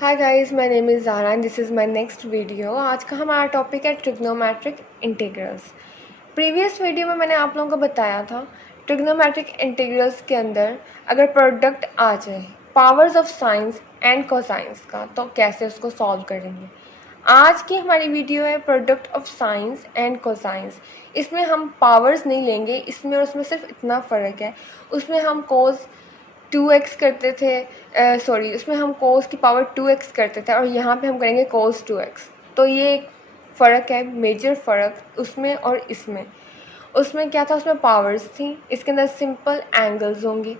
Hi guys, my name is Zara and this is my next video. आज का हमारा topic है ट्रिग्नोमेट्रिक इंटीग्रल्स। प्रीवियस वीडियो में मैंने आप लोगों को बताया था ट्रिग्नोमेट्रिक इंटीग्रल्स के अंदर अगर प्रोडक्ट आ जाए powers of science and cosines का तो कैसे उसको सॉल्व करेंगे। आज की हमारी वीडियो है product of science and cosines. इसमें हम पावर्स नहीं लेंगे, इसमें और उसमें सिर्फ इतना फ़र्क है, उसमें हम कोस 2x करते थे, सॉरी उसमें हम कोस की पावर 2x करते थे और यहाँ पे हम करेंगे कोस 2x। तो ये एक फ़र्क है, मेजर फ़र्क उसमें और इसमें। उसमें क्या था, उसमें पावर्स थी, इसके अंदर सिंपल एंगल्स होंगे।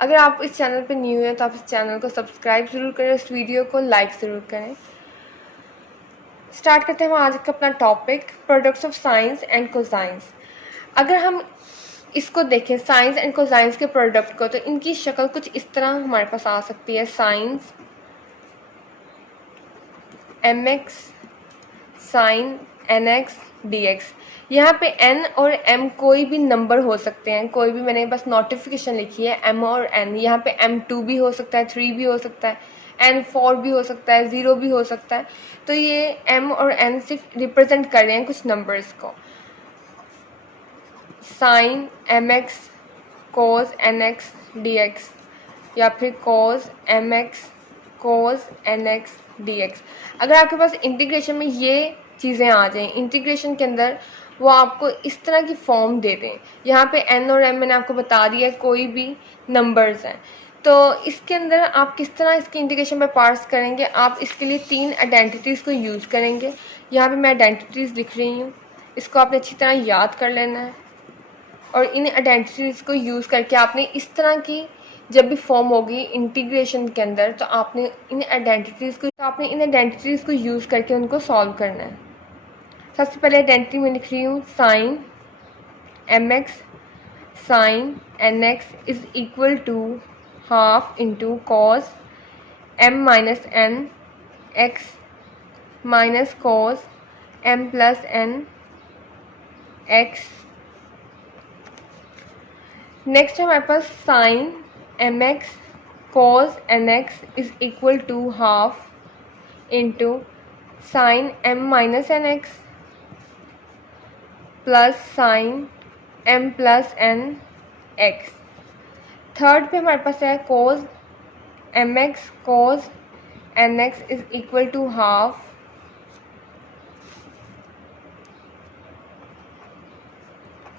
अगर आप इस चैनल पे न्यू हैं तो आप इस चैनल को सब्सक्राइब ज़रूर करें, इस वीडियो को लाइक ज़रूर करें। स्टार्ट करते हैं हम आज का अपना topic products of science and cosines. अगर हम इसको देखें साइंस एंड कोसाइंस के प्रोडक्ट को, तो इनकी शक्ल कुछ इस तरह हमारे पास आ सकती है। Sine mx sine nx dx। यहाँ पे n और m कोई भी नंबर हो सकते हैं, कोई भी, मैंने बस नोटिफिकेशन लिखी है m और n। यहाँ पे m2 भी हो सकता है, 3 भी हो सकता है, n4 भी हो सकता है, 0 भी हो सकता है। तो ये m और n सिर्फ रिप्रेजेंट कर रहे हैं कुछ नंबर्स को। साइन mx कोस nx dx या फिर कोस mx कोस nx dx। अगर आपके पास इंटीग्रेशन में ये चीज़ें आ जाएं, इंटीग्रेशन के अंदर वो आपको इस तरह की फॉर्म दे दें। यहाँ पे n और m मैंने आपको बता दिया है, कोई भी नंबर्स हैं, तो इसके अंदर आप किस तरह इसकी इंटीग्रेशन में पार्स करेंगे। आप इसके लिए 3 आइडेंटिटीज़ को यूज़ करेंगे। यहाँ पे मैं आइडेंटिटीज़ लिख रही हूँ, इसको आपने अच्छी तरह याद कर लेना है और इन आइडेंटिटीज़ को यूज़ करके आपने इस तरह की जब भी फॉर्म होगी इंटीग्रेशन के अंदर, तो आपने इन आइडेंटिटीज़ को यूज़ करके उनको सॉल्व करना है। सबसे पहले आइडेंटिटी में लिख रही हूँ sine mx sine nx is equal to half into cos m minus n x minus cos m plus n x। Next हमारे पास sine mx cos nx is equal to half into sine m minus N X plus sine m plus n x। Third पे हमारे पास है cos mx cos nx is equal to half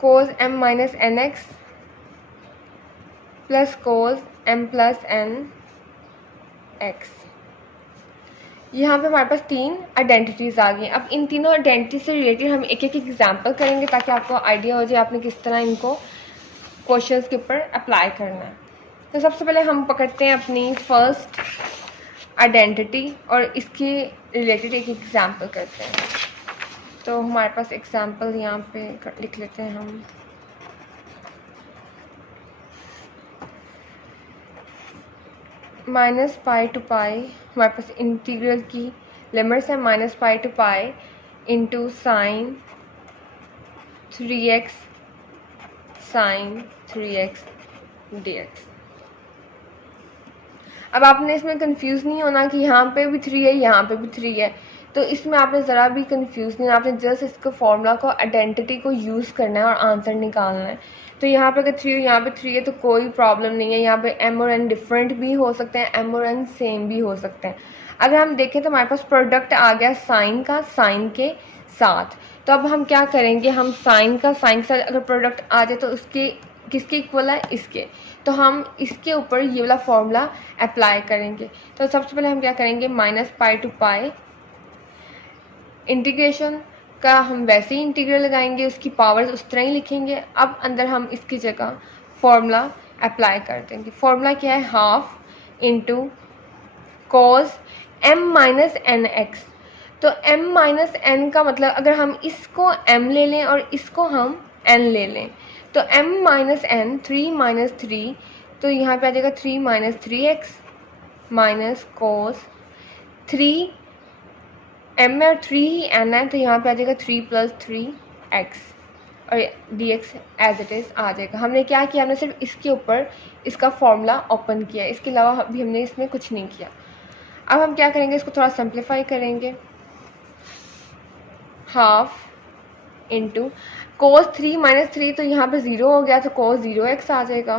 cos m minus N X plus cos m plus n x। यहाँ पे हमारे पास 3 identities आ गई। अब इन तीनों आइडेंटिटी से रिलेटेड हम एक एक एग्जांपल करेंगे ताकि आपको आइडिया हो जाए आपने किस तरह इनको क्वेश्चंस के ऊपर अप्लाई करना है। तो सबसे पहले हम पकड़ते हैं अपनी फर्स्ट आइडेंटिटी और इसके रिलेटेड एक एग्जाम्पल करते हैं। तो हमारे पास एग्जाम्पल यहाँ पे लिख लेते हैं हम। माइनस पाई टू पाई हमारे पास इंटीग्रल की लिमिट्स है, minus pi to pi into sine 3x sine 3x dx। अब आपने इसमें कंफ्यूज नहीं होना कि यहाँ पे भी 3 है यहाँ पे भी 3 है, तो इसमें आपने ज़रा भी कंफ्यूज नहीं, आपने जस्ट इसको फॉर्मूला को आइडेंटिटी को यूज़ करना है और आंसर निकालना है। तो यहाँ पे अगर 3 यहाँ पे 3 है तो कोई प्रॉब्लम नहीं है। यहाँ पे m और n डिफरेंट भी हो सकते हैं, m और n सेम भी हो सकते हैं। अगर हम देखें तो हमारे पास प्रोडक्ट आ गया साइन का साइन के साथ। तो अब हम क्या करेंगे, हम साइन का साइन के साथ अगर प्रोडक्ट आ जाए तो उसके किसके इक्वल है, इसके। तो हम इसके ऊपर ये वाला फॉर्मूला अप्लाई करेंगे। तो सबसे पहले हम क्या करेंगे, minus pi to pi integration का हम वैसे ही इंटीग्रल लगाएंगे, उसकी पावर्स उस तरह ही लिखेंगे। अब अंदर हम इसकी जगह फॉर्मूला अप्लाई कर देंगे। फॉर्मूला क्या है, half into cos m minus N X. तो m माइनस एन का मतलब अगर हम इसको m ले लें और इसको हम n ले लें तो m माइनस एन 3 माइनस 3, तो यहाँ पे आ जाएगा 3 minus 3x minus cos 3 m में 3 ही n है तो यहाँ पे आ जाएगा 3 प्लस 3x और dx एज इट इज़ आ जाएगा। हमने क्या किया, हमने सिर्फ इसके ऊपर इसका फॉर्मूला ओपन किया, इसके अलावा अभी हमने इसमें कुछ नहीं किया। अब हम क्या करेंगे, इसको थोड़ा सिंप्लीफाई करेंगे। हाफ इंटू कोस 3 माइनस 3, तो यहाँ पे 0 हो गया तो कोस 0x आ जाएगा,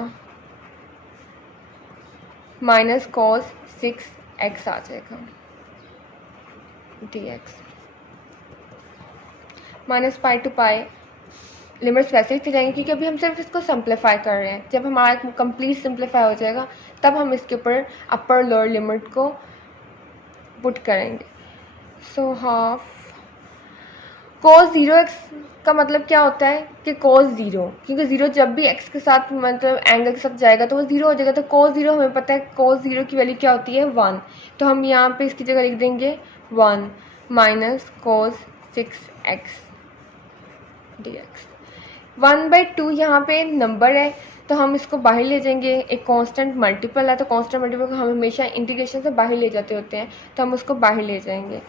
माइनस कोस 6x आ जाएगा dx। Minus pi to pi limits वैसे ही चली जाएंगी क्योंकि अभी हम सिर्फ इसको सिंप्लीफाई कर रहे हैं। जब हमारा कंप्लीट सिंप्लीफाई हो जाएगा तब हम इसके ऊपर अपर लोअर लिमिट को पुट करेंगे। सो हाफ कोस 0x का मतलब क्या होता है कि कोस 0, क्योंकि 0 जब भी x के साथ मतलब एंगल के साथ जाएगा तो वो 0 हो जाएगा। तो कोस 0 हमें पता है, कोस 0 की वैल्यू क्या होती है 1, तो हम यहाँ पे इसकी जगह लिख देंगे 1 माइनस कोस 6x dx। 1/2 यहाँ पे नंबर है तो हम इसको बाहर ले जाएंगे, एक कांस्टेंट मल्टीपल है तो कांस्टेंट मल्टीपल को हम हमेशा इंटीग्रेशन से बाहर ले जाते होते हैं, तो हम उसको बाहर ले जाएंगे।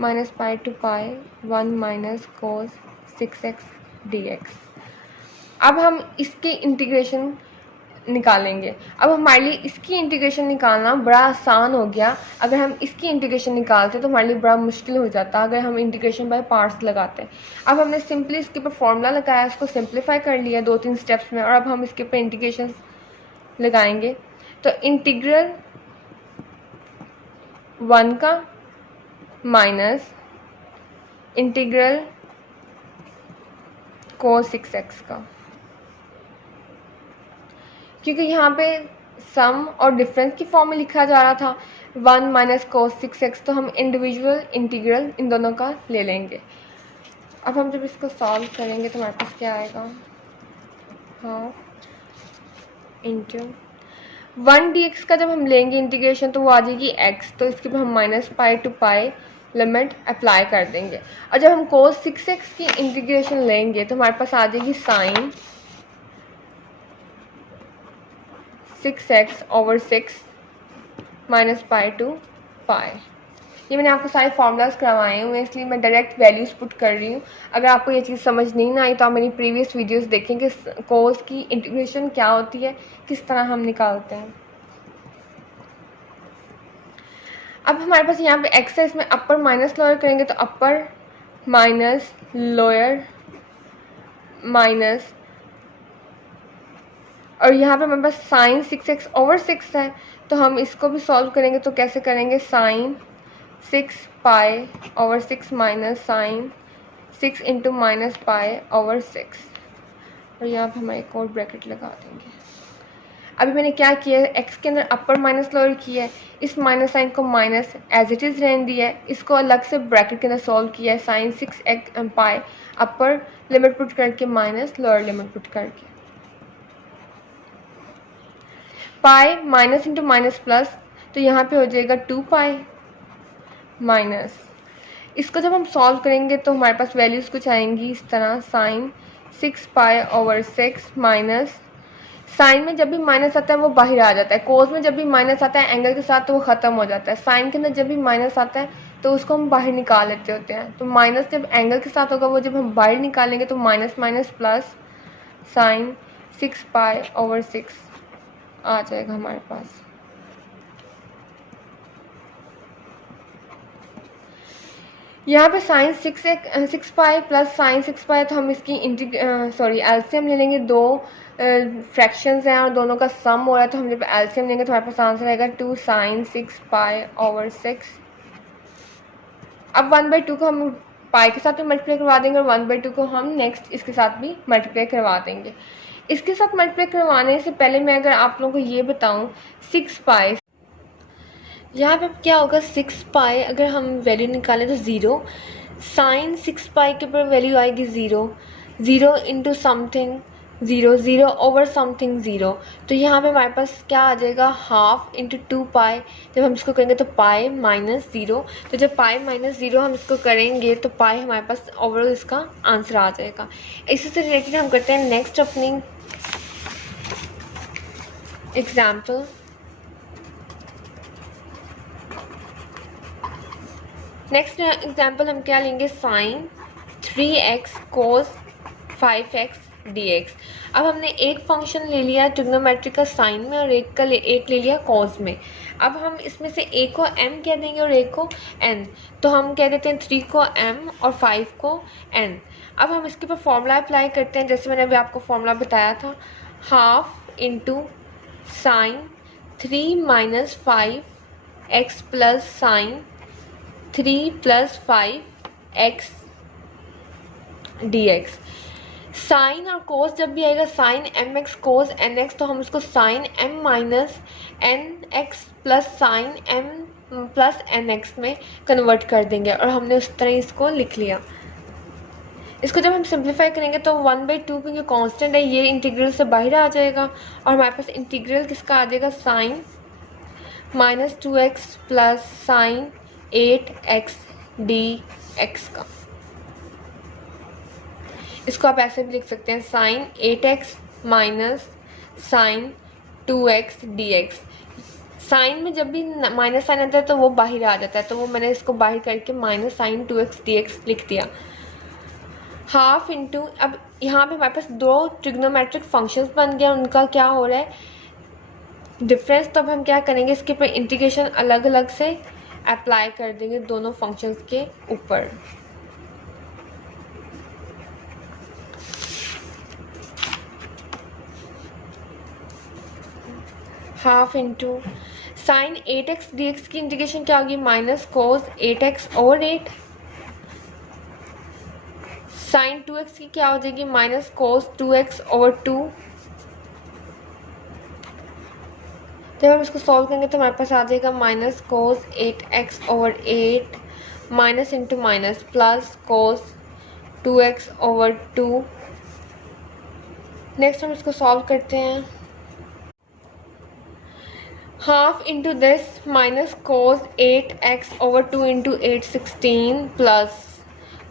Minus pi to pi 1 minus cos 6x dx। अब हम इसकी इंटीग्रेशन निकालेंगे। अब हमारे लिए इसकी इंटीग्रेशन निकालना बड़ा आसान हो गया। अगर हम इसकी इंटीग्रेशन निकालते तो हमारे लिए बड़ा मुश्किल हो जाता अगर हम इंटीग्रेशन बाय पार्ट्स लगाते। अब हमने सिंपली इसके ऊपर फॉर्मूला लगाया, उसको सिंप्लीफाई कर लिया 2-3 स्टेप्स में, और अब हम इसके ऊपर इंटीग्रेशन लगाएंगे। तो इंटीग्रल 1 का माइनस इंटीग्रल कोस 6x का, क्योंकि यहाँ पे सम और डिफरेंस की फॉर्म में लिखा जा रहा था 1 माइनस कोस 6x, तो हम इंडिविजुअल इंटीग्रल इन दोनों का ले लेंगे। अब हम जब इसको सॉल्व करेंगे तो हमारे पास क्या आएगा, हाफ इंटू 1 dx का जब हम लेंगे इंटीग्रेशन तो वो आ जाएगी x, तो इसके ऊपर हम minus pi to pi limit apply कर देंगे। और जब हम कोस 6x की इंटीग्रेशन लेंगे तो हमारे पास आ जाएगी sine 6x over 6 minus pi to pi. ये मैंने आपको सारे फार्मूलाज करवाए हुए हैं इसलिए मैं डायरेक्ट वैल्यूज पुट कर रही हूँ। अगर आपको ये चीज़ समझ नहीं ना आई तो आप मेरी प्रीवियस वीडियोस देखें कि कोस की इंटीग्रेशन क्या होती है, किस तरह हम निकालते हैं। अब हमारे पास यहाँ पे x है, इसमें अपर माइनस लोअर करेंगे तो अपर माइनस लोअर माइनस, और यहाँ पे हमारे पास साइन 6x ओवर 6 है तो हम इसको भी सॉल्व करेंगे। तो कैसे करेंगे, sine 6 pi over 6 minus sine 6 into minus pi over 6, और यहाँ पे हम एक और ब्रैकेट लगा देंगे। अभी मैंने क्या किया है, x के अंदर अपर माइनस लोअर किया है, इस माइनस साइन को माइनस एज इट इज़ रहने दिया है, इसको अलग से ब्रैकेट के अंदर सॉल्व किया है, साइन 6x पाई अपर लिमिट पुट करके माइनस लोअर लिमिट पुट करके। Pi minus into minus plus, तो यहाँ पे हो जाएगा 2 पाई माइनस, इसको जब हम सॉल्व करेंगे तो हमारे पास वैल्यूज़ कुछ आएंगी इस तरह, sine 6 pi over 6 minus, sine में जब भी माइनस आता है वो बाहर आ जाता है, कोस में जब भी माइनस आता है एंगल के साथ तो वो ख़त्म हो जाता है, साइन के अंदर जब भी माइनस आता है तो उसको हम बाहर निकाल लेते होते हैं। तो माइनस जब एंगल के साथ होगा वो जब हम बाहर निकालेंगे तो minus minus plus sign 6 pi over 6 आ जाएगा हमारे पास। यहाँ पे साइन 6 पाई प्लस साइन 6 पाई, तो हम इसकी एलसीएम ले लेंगे। दो फ्रैक्शंस हैं और दोनों का सम हो रहा है, तो हम जब एलसीएम लेंगे तो हमारे पास आंसर आएगा 2 साइन 6 पाई ओवर 6। अब 1/2 को हम पाई के साथ भी मल्टीप्लाई करवा देंगे और 1/2 को हम नेक्स्ट इसके साथ भी मल्टीप्लाई करवा देंगे। इसके साथ मल्टीप्लाई करवाने से पहले मैं अगर आप लोगों को ये बताऊँ 6 पाई, यहाँ पे क्या होगा 6 पाई अगर हम वैल्यू निकालें तो 0, साइन 6 पाई के ऊपर वैल्यू आएगी 0, 0 इंटू समथिंग 0, 0 ओवर समथिंग 0, तो यहाँ पे हमारे पास क्या आ जाएगा, हाफ इंटू 2 पाई। जब हम इसको करेंगे तो पाई माइनस 0, तो जब पाई माइनस 0 हम इसको करेंगे तो पाई हमारे पास ओवरऑल इसका आंसर आ जाएगा। इसी से रिलेटेड हम करते हैं नेक्स्ट अपनी एग्जाम्पल। नेक्स्ट एग्जाम्पल हम क्या लेंगे, साइन 3x कोस 5x dx। अब हमने एक फंक्शन ले लिया ट्रिग्नोमेट्री का साइन में और एक ले लिया कॉज में। अब हम इसमें से एक को m कह देंगे और एक को n, तो हम कह देते हैं 3 को m और 5 को n। अब हम इसके ऊपर फॉर्मूला अप्लाई करते हैं, जैसे मैंने अभी आपको फॉर्मूला बताया था, half into sine 3 minus 5x plus sine 3 plus 5x dx। Sine और कोस जब भी आएगा sine M X cos N X, तो हम इसको sine M minus N X plus sine M plus N X में कन्वर्ट कर देंगे और हमने उस तरह इसको लिख लिया। इसको जब हम सिंप्लीफाई करेंगे तो 1/2 क्योंकि कांस्टेंट है ये इंटीग्रल से बाहर आ जाएगा और हमारे पास इंटीग्रल किसका आ जाएगा, sine minus 2x plus sine 8x dx का। इसको आप ऐसे भी लिख सकते हैं, sine 8x minus sine 2x dx। Sine में जब भी माइनस साइन आता है तो वो बाहर आ जाता है, तो वो मैंने इसको बाहर करके माइनस साइन 2x dx लिख दिया। हाफ इंटू, अब यहाँ पे हमारे पास दो ट्रिग्नोमेट्रिक फंक्शंस बन गए, उनका क्या हो रहा है डिफरेंस। तो अब हम क्या करेंगे, इसके ऊपर इंटीग्रेशन अलग अलग से अप्लाई कर देंगे दोनों फंक्शंस के ऊपर। Half into sign 8x dx की इंटीग्रेशन क्या होगी, minus cos 8x over 8। Sign 2x की क्या हो जाएगी, माइनस कोस 2x ओवर 2। जब हम इसको सॉल्व करेंगे तो हमारे पास आ जाएगा minus cos 8x over 8 minus into minus plus cos 2x over 2। Next हम इसको सॉल्व करते हैं, half into this minus cos 8x over 2 into 8 16 plus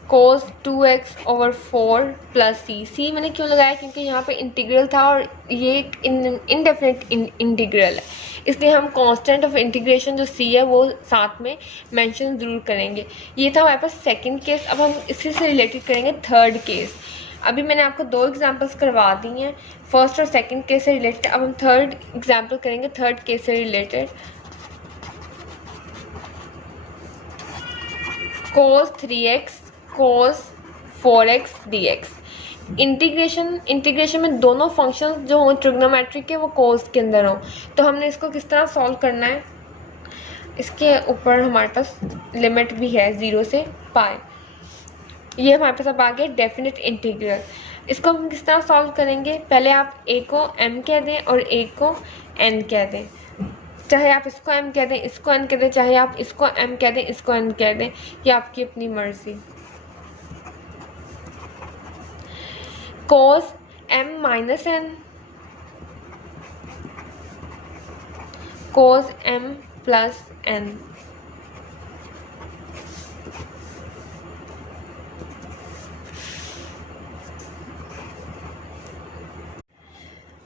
cos 2x over 4 plus C मैंने क्यों लगाया, क्योंकि यहाँ पे इंटीग्रल था और ये इनडेफिनेट इंटीग्रल है, इसलिए हम कांस्टेंट ऑफ इंटीग्रेशन जो सी है वो साथ में मेंशन ज़रूर करेंगे। ये था हमारे पास सेकंड केस। अब हम इसी से रिलेटेड करेंगे थर्ड केस। अभी मैंने आपको दो एग्जांपल्स करवा दी हैं, फर्स्ट और सेकंड केस से रिलेटेड। अब हम थर्ड एग्जांपल करेंगे थर्ड केस से रिलेटेड। कोस 3x कोस 4x dx। इंटीग्रेशन में दोनों फंक्शंस जो हों ट्रिग्नोमेट्रिक के वो कोस के अंदर हों, तो हमने इसको किस तरह सॉल्व करना है, इसके ऊपर हमारे पास लिमिट भी है 0 से पाई। ये हमारे पास अब आ गया डेफिनेट इंटीग्रल। इसको हम किस तरह सॉल्व करेंगे, पहले आप a को m कह दें और a को n कह दें, चाहे आप इसको m कह दें इसको n कह दें, चाहे आप इसको m कह दें इसको n कह दें, ये आपकी अपनी मर्जी। कोस m माइनस n कोस m प्लस n।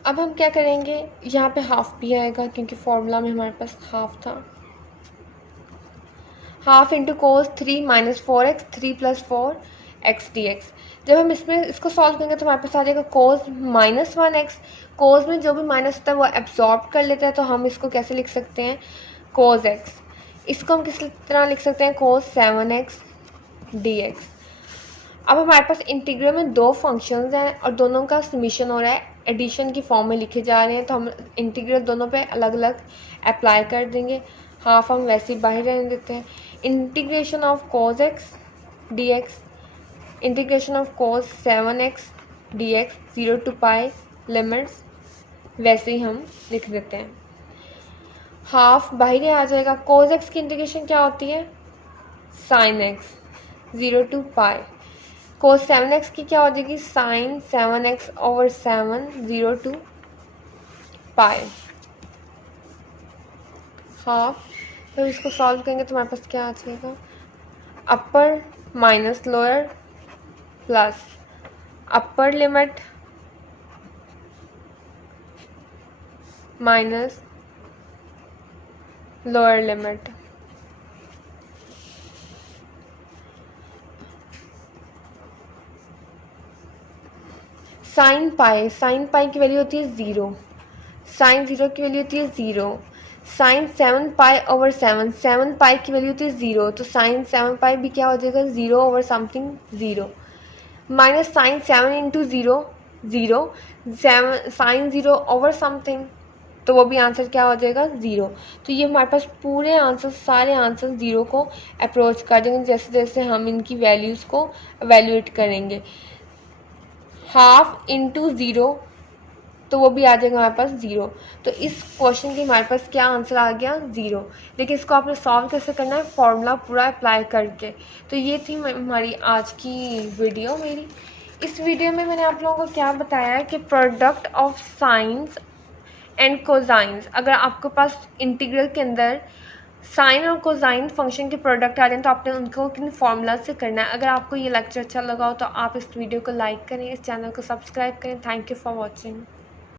अब हम क्या करेंगे, यहाँ पे हाफ भी आएगा क्योंकि फॉर्मूला में हमारे पास हाफ था। Half into cos 3 minus 4x 3 plus 4x dx। जब हम इसमें इसको सॉल्व करेंगे तो हमारे पास आ जाएगा कोस माइनस 1x। कोस में जो भी माइनस होता है वो एब्जॉर्ब कर लेता है, तो हम इसको कैसे लिख सकते हैं, कोस x। इसको हम किस तरह लिख सकते हैं, कोस 7x dx। अब हमारे पास इंटीग्रल में दो फंक्शंस हैं और दोनों का समीशन हो रहा है, एडिशन की फॉर्म में लिखे जा रहे हैं, तो हम इंटीग्रल दोनों पे अलग अलग अप्लाई कर देंगे। हाफ हम वैसे ही बाहर रहने देते हैं। Integration of cos x dx, integration of cos 7x dx 0 to pi limits वैसे ही हम लिख देते हैं। हाफ बाहर आ जाएगा। कोस x की इंटीग्रेशन क्या होती है, sine x 0 to pi. Cos 7x की क्या हो जाएगी, sine 7x over 7 0 to pi half. तो इसको सॉल्व करेंगे तो हमारे पास क्या आ जाएगा, अपर minus lower plus upper limit minus lower limit. Sine pi की वैल्यू होती है 0, साइन 0 की वैल्यू होती है 0, साइन 7 पाई ओवर 7 पाई की वैल्यू होती है 0, तो साइन 7 पाई भी क्या हो जाएगा 0 over something 0, minus sine 7 into 0 0, sine 0 over something, तो वो भी आंसर क्या हो जाएगा 0। तो ये हमारे पास पूरे आंसर, सारे आंसर 0 को अप्रोच कर देंगे जैसे जैसे हम इनकी वैल्यूज़ को एवेल्यूएट करेंगे। हाफ इंटू 0, तो वो भी आ जाएगा हमारे पास 0। तो इस क्वेश्चन की हमारे पास क्या आंसर आ गया 0। लेकिन इसको आपने सॉल्व कैसे करना है, फॉर्मूला पूरा अप्लाई करके। तो ये थी हमारी आज की वीडियो मेरी। इस वीडियो में मैंने आप लोगों को क्या बताया कि product of science and cosines, अगर आपके पास इंटीग्रल के अंदर साइन और कोसाइन फंक्शन के प्रोडक्ट आ रहे हैं तो आपने उनको किन फॉर्मूला से करना है। अगर आपको ये लेक्चर अच्छा लगा हो तो आप इस वीडियो को लाइक करें, इस चैनल को सब्सक्राइब करें। Thank you for watching.